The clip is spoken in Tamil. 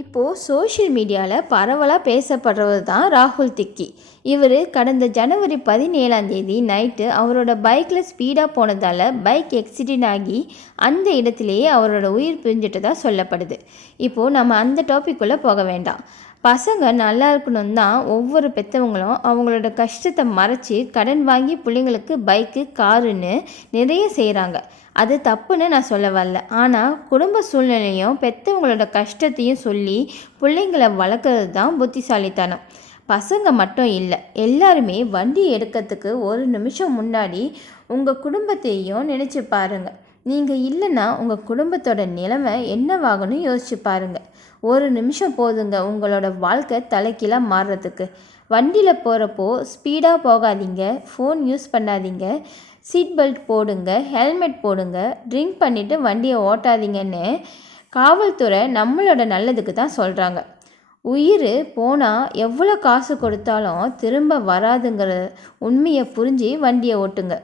இப்போது சோஷியல் மீடியாவில் பரவலாக பேசப்படுறது தான் ராகுல் திக்கி. இவர் கடந்த ஜனவரி பதினேழாம் தேதி நைட்டு அவரோட பைக்கில் ஸ்பீடாக போனதால் பைக் எக்ஸிடென்ட் ஆகி அந்த இடத்துலையே அவரோட உயிர் பிரிஞ்சிட்டதாக சொல்லப்படுது. இப்போது நம்ம அந்த டாபிக்குள்ளே போக வேண்டாம். பசங்க நல்லா இருக்கணும் தான் ஒவ்வொரு பெற்றவங்களும் அவங்களோட கஷ்டத்தை மறைச்சி கடன் வாங்கி பிள்ளைங்களுக்கு பைக்கு காருன்னு நிறைய செய்கிறாங்க அது தப்புன்னு நான் சொல்ல வரல. ஆனால் குடும்ப சூழ்நிலையும் பெற்றவங்களோட கஷ்டத்தையும் சொல்லி பிள்ளைங்களை வளர்க்குறது தான் புத்திசாலித்தனம். பசங்க மட்டும் இல்லை எல்லாருமே வண்டி எடுக்கிறதுக்கு ஒரு நிமிஷம் முன்னாடி உங்கள் குடும்பத்தையும் நினச்சி பாருங்கள் நீங்கள் இல்லைன்னா உங்கள் குடும்பத்தோட நிலைமை என்னவாகணும் யோசிச்சு பாருங்கள் ஒரு நிமிஷம் போதுங்க உங்களோட வாழ்க்கை தலைக்கீழாக மாறுறதுக்கு. வண்டியில் போகிறப்போ ஸ்பீடாக போகாதீங்க ஃபோன் யூஸ் பண்ணாதீங்க சீட் பெல்ட் போடுங்க ஹெல்மெட் போடுங்க ட்ரிங்க் பண்ணிவிட்டு வண்டியை ஓட்டாதீங்கன்னு காவல்துறை நம்மளோட நல்லதுக்கு தான் சொல்கிறாங்க உயிர் போனால் எவ்வளோ காசு கொடுத்தாலும் திரும்ப வராதுங்கிற உண்மையை புரிஞ்சு வண்டியை ஓட்டுங்க.